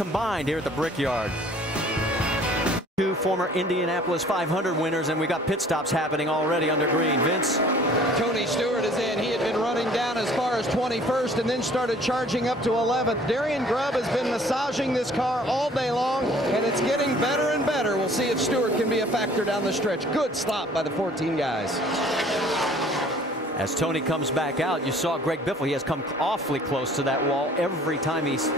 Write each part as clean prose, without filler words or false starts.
combined here at the Brickyard. Two former Indianapolis 500 winners, and we got pit stops happening already under green. Vince? Tony Stewart is in. He had been running down as far as 21st and then started charging up to 11th. Darian Grubb has been massaging this car all day long, and it's getting better and better. We'll see if Stewart can be a factor down the stretch. Good stop by the 14 guys. As Tony comes back out, you saw Greg Biffle. He has come awfully close to that wall every time he's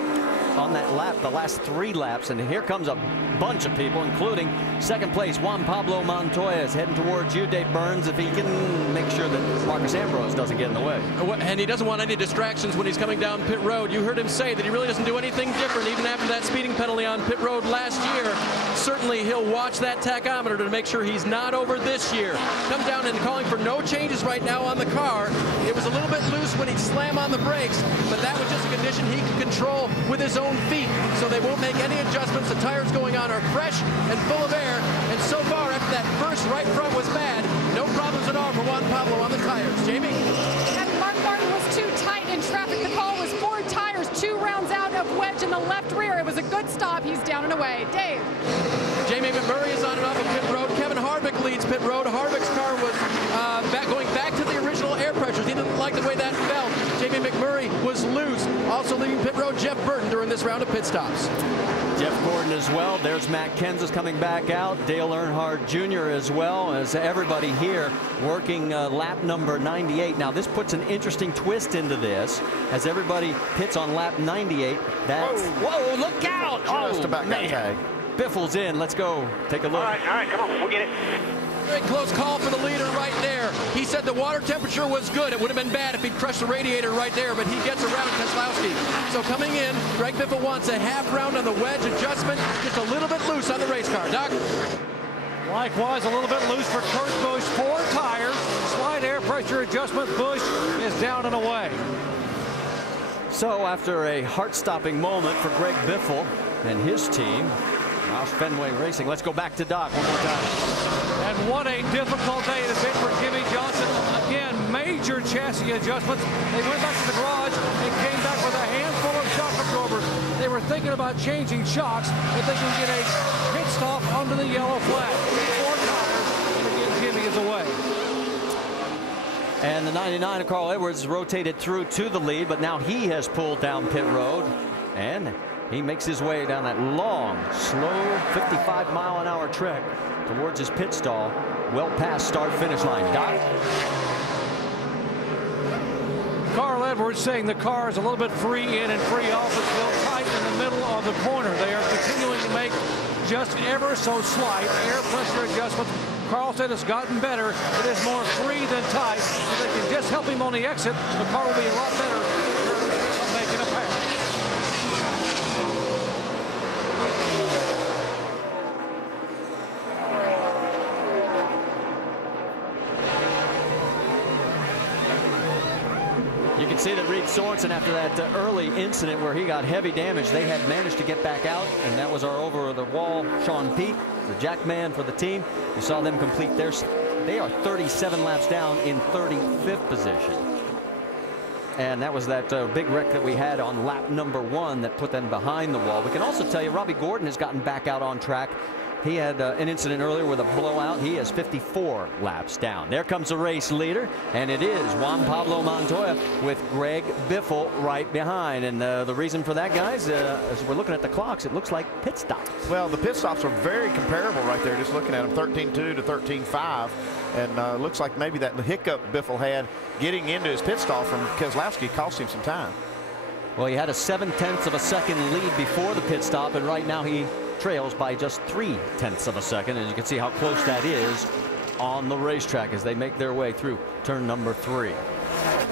on that lap, the last 3 laps, and here comes a bunch of people, including second place Juan Pablo Montoya is heading towards you, Dave Burns, if he can make sure that Marcus Ambrose doesn't get in the way. And he doesn't want any distractions when he's coming down pit road. You heard him say that he really doesn't do anything different, even after that speeding penalty on pit road last year. Certainly he'll watch that tachometer to make sure he's not over this year. Come down and calling for no changes right now on the car. It was a little bit loose when he slammed on the brakes, but that was just a condition he can control with his own feet, so they won't make any adjustments. The tires going on are fresh and full of air, and so far after that first right front was bad, no problems at all for Juan Pablo on the tires. Jamie? And Mark Martin was too tight in traffic. The call was 4 tires, 2 rounds out of wedge in the left rear. It was a good stop. He's down and away. Dave? Jamie McMurray is on and off of pit road. Kevin Harvick leads pit road. Harvick's car was going back to the original air pressures. He didn't like the way that felt. Jamie McMurray was loose. Also leading pit road, Jeff Burton during this round of pit stops. Jeff Gordon as well. There's Matt Kenseth coming back out. Dale Earnhardt Jr. as well, as everybody here working lap number 98. Now this puts an interesting twist into this as everybody pits on lap 98. That's whoa, look out! Just about got tagged. Biffle's in. Let's go take a look. All right, come on, we'll get it. Very close call for the leader right there. He said the water temperature was good. It would have been bad if he'd crushed the radiator right there, but he gets around Keselowski. So coming in, Greg Biffle wants a half round on the wedge adjustment, just a little bit loose on the race car. Doc? Likewise, a little bit loose for Kurt Busch. 4 tires, slight air pressure adjustment. Busch is down and away. So after a heart-stopping moment for Greg Biffle and his team, Roush Fenway Racing. Let's go back to Doc one more time. And what a difficult day it has been for Jimmy Johnson. Again, major chassis adjustments. They went back to the garage and came back with a handful of shock absorbers. They were thinking about changing shocks if they can get a pit stop under the yellow flag. 4 tires, and again, Jimmy is away. And the 99 of Carl Edwards rotated through to the lead, but now he has pulled down pit road, and he makes his way down that long, slow 55-mile-an-hour trek towards his pit stall, well past start-finish line. Doc? Carl Edwards saying the car is a little bit free in and free off. It's still tight in the middle of the corner. They are continuing to make just ever so slight air pressure adjustments. Carl said it's gotten better. It is more free than tight. If they can just help him on the exit, the car will be a lot better making a pass. You can see that Reed Sorensen, after that early incident where he got heavy damage, they had managed to get back out, and that was our over-the-wall Sean Pete, the jack man for the team. You saw them complete theirs. They are 37 laps down in 35th position. And that was that big wreck that we had on lap number 1 that put them behind the wall. We can also tell you Robbie Gordon has gotten back out on track. He had an incident earlier with a blowout. He is 54 laps down. There comes the race leader, and it is Juan Pablo Montoya with Greg Biffle right behind. And the reason for that, guys, as we're looking at the clocks, it looks like pit stops. Well, the pit stops are very comparable right there, just looking at them, 13.2 to 13.5. And looks like maybe that hiccup Biffle had getting into his pit stop from Keselowski cost him some time. Well, he had a 0.7 of a second lead before the pit stop, and right now he trails by just 0.3 of a second, and you can see how close that is on the racetrack as they make their way through turn number 3.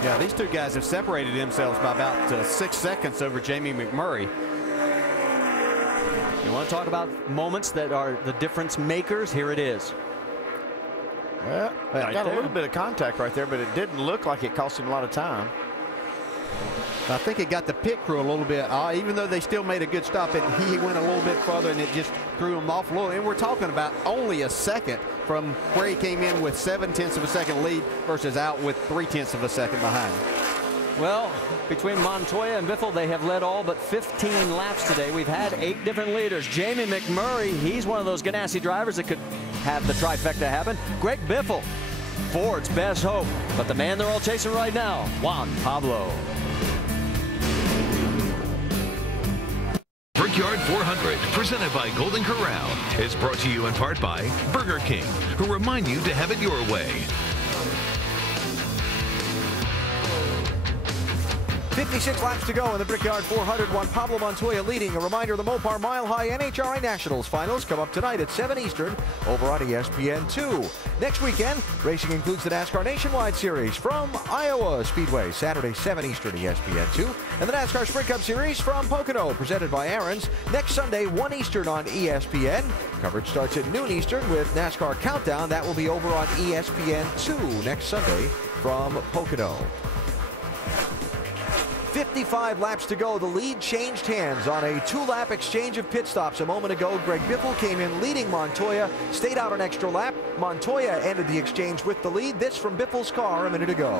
Yeah, these two guys have separated themselves by about 6 seconds over Jamie McMurray. You want to talk about moments that are the difference makers? Here it is. Well, Right got there. a little bit of contact right there, but it didn't look like it cost him a lot of time. I think it got the pit crew a little bit, even though they still made a good stop, he went a little bit further and it just threw him off a little. And we're talking about only a second from where he came in with 0.7 of a second lead versus out with 0.3 of a second behind. Well, between Montoya and Biffle, they have led all but 15 laps today. We've had 8 different leaders. Jamie McMurray, he's one of those Ganassi drivers that could have the trifecta happen. Greg Biffle, Ford's best hope. But the man they're all chasing right now, Juan Pablo. Brickyard 400, presented by Golden Corral, is brought to you in part by Burger King, who remind you to have it your way. 56 laps to go in the Brickyard 400. Juan Pablo Montoya leading. A reminder, the Mopar Mile High NHRA Nationals finals come up tonight at 7 Eastern over on ESPN2. Next weekend, racing includes the NASCAR Nationwide Series from Iowa Speedway, Saturday 7 Eastern ESPN2, and the NASCAR Sprint Cup Series from Pocono, presented by Aaron's, next Sunday 1 Eastern on ESPN. Coverage starts at noon Eastern with NASCAR Countdown. That will be over on ESPN2 next Sunday from Pocono. 55 laps to go. The lead changed hands on a 2-lap exchange of pit stops a moment ago. Greg Biffle came in leading Montoya, stayed out an extra lap. Montoya ended the exchange with the lead. This from Biffle's car a minute ago.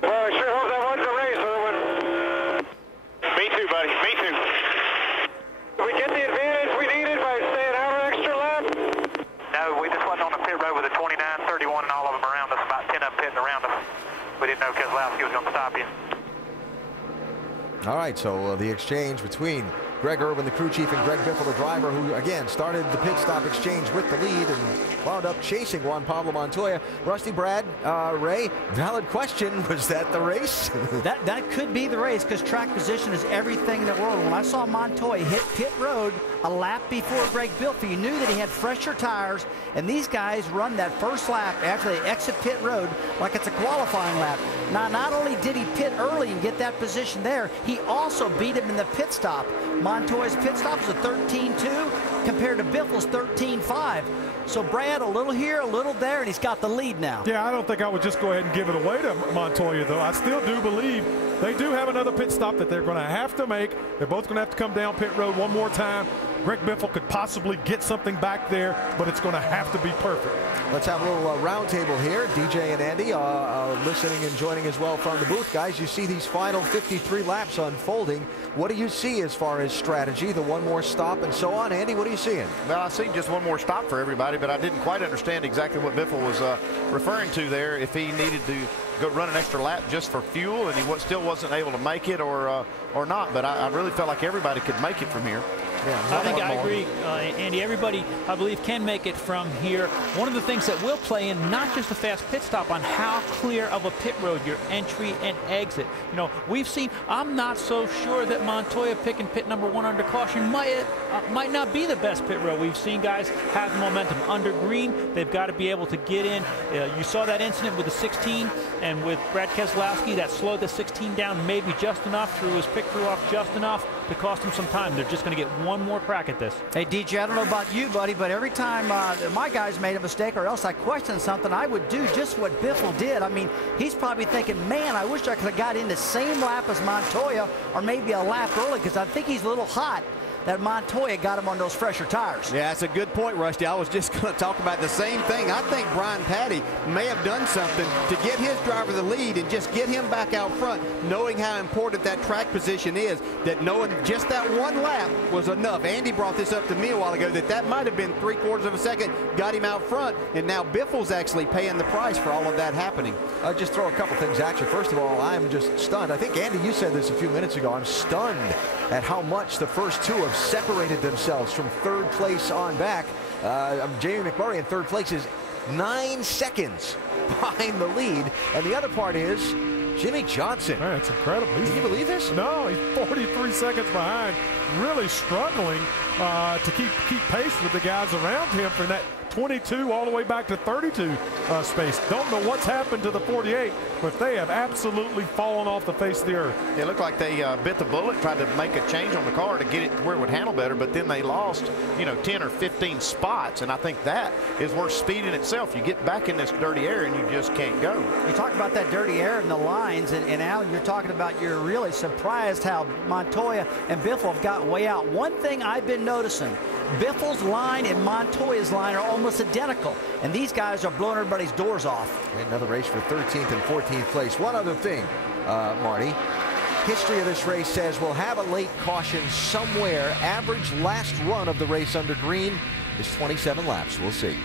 Well, I sure hope that wins the race, Erwin. Me too, buddy. Me too. Did we get the advantage we needed by staying out an extra lap? No, we just wasn't on the pit road with a 29, 31, and all of them around us, about 10 of them pitting around us. We didn't know Keselowski was going to stop you. All right, so the exchange between Greg Irvin, the crew chief, and Greg Biffle, the driver, who again started the pit stop exchange with the lead and wound up chasing Juan Pablo Montoya. Rusty, Brad, Ray, valid question. Was that the race? that could be the race, because track position is everything in the world. When I saw Montoya hit pit road a lap before Greg Biffle, you knew that he had fresher tires, and these guys run that first lap after they exit pit road like it's a qualifying lap. Now, not only did he pit early and get that position there, he also beat him in the pit stop. Montoya's pit stop was a 13.2 compared to Biffle's 13.5. So Brad, a little here, a little there, and he's got the lead now. Yeah, I don't think I would just go ahead and give it away to Montoya, though. I still do believe they do have another pit stop that they're going to have to make. They're both going to have to come down pit road one more time. Greg Biffle could possibly get something back there, but it's going to have to be perfect. Let's have a little round table here. DJ and Andy listening and joining as well from the booth. Guys, you see these final 53 laps unfolding. What do you see as far as strategy, the one more stop and so on? Andy, what are you seeing? Well, I see just one more stop for everybody, but I didn't quite understand exactly what Biffle was referring to there, if he needed to go run an extra lap just for fuel and he still wasn't able to make it or not. But I really felt like everybody could make it from here. I think I agree, Andy. Everybody, I believe, can make it from here. One of the things that will play in, not just a fast pit stop, on how clear of a pit road your entry and exit. You know, we've seen, I'm not so sure that Montoya picking pit number 1 under caution might not be the best pit road. We've seen guys have momentum. Under green, they've got to be able to get in. You saw that incident with the 16 and with Brad Keselowski. That slowed the 16 down maybe just enough, threw his pit crew off just enough to cost him some time. They're just going to get one more crack at this. Hey, DJ, I don't know about you, buddy, but every time my guys made a mistake or else I questioned something, I would do just what Biffle did. I mean, he's probably thinking, man, I wish I could have got in the same lap as Montoya or maybe a lap early, because I think he's a little hot that Montoya got him on those fresher tires. Yeah, that's a good point, Rusty. I was just going to talk about the same thing. I think Brian Patty may have done something to get his driver the lead and just get him back out front, knowing how important that track position is, that knowing just that one lap was enough. Andy brought this up to me a while ago, that might have been 3/4 of a second, got him out front, and now Biffle's actually paying the price for all of that happening. I'll just throw a couple things at you. First of all, I'm just stunned. I think, Andy, you said this a few minutes ago. I'm stunned at how much the first two have separated themselves from third place on back. Jamie McMurray in third place is 9 seconds behind the lead. And the other part is Jimmy Johnson. Man, it's incredible. Can you believe this? No, he's 43 seconds behind, really struggling to keep pace with the guys around him for that 22 all the way back to 32 space. Don't know what's happened to the 48, but they have absolutely fallen off the face of the earth. It looked like they bit the bullet, tried to make a change on the car to get it where it would handle better, but then they lost, 10 or 15 spots, and I think that is worth speed in itself. You get back in this dirty air and you just can't go. You talk about that dirty air in the lines, and Alan, you're talking about, you're really surprised how Montoya and Biffle have got way out. One thing I've been noticing Biffle's line and Montoya's line are almost identical, and these guys are blowing everybody's doors off. Another race for 13th and 14th place. One other thing, Marty. History of this race says we'll have a late caution somewhere. Average last run of the race under green is 27 laps. We'll see.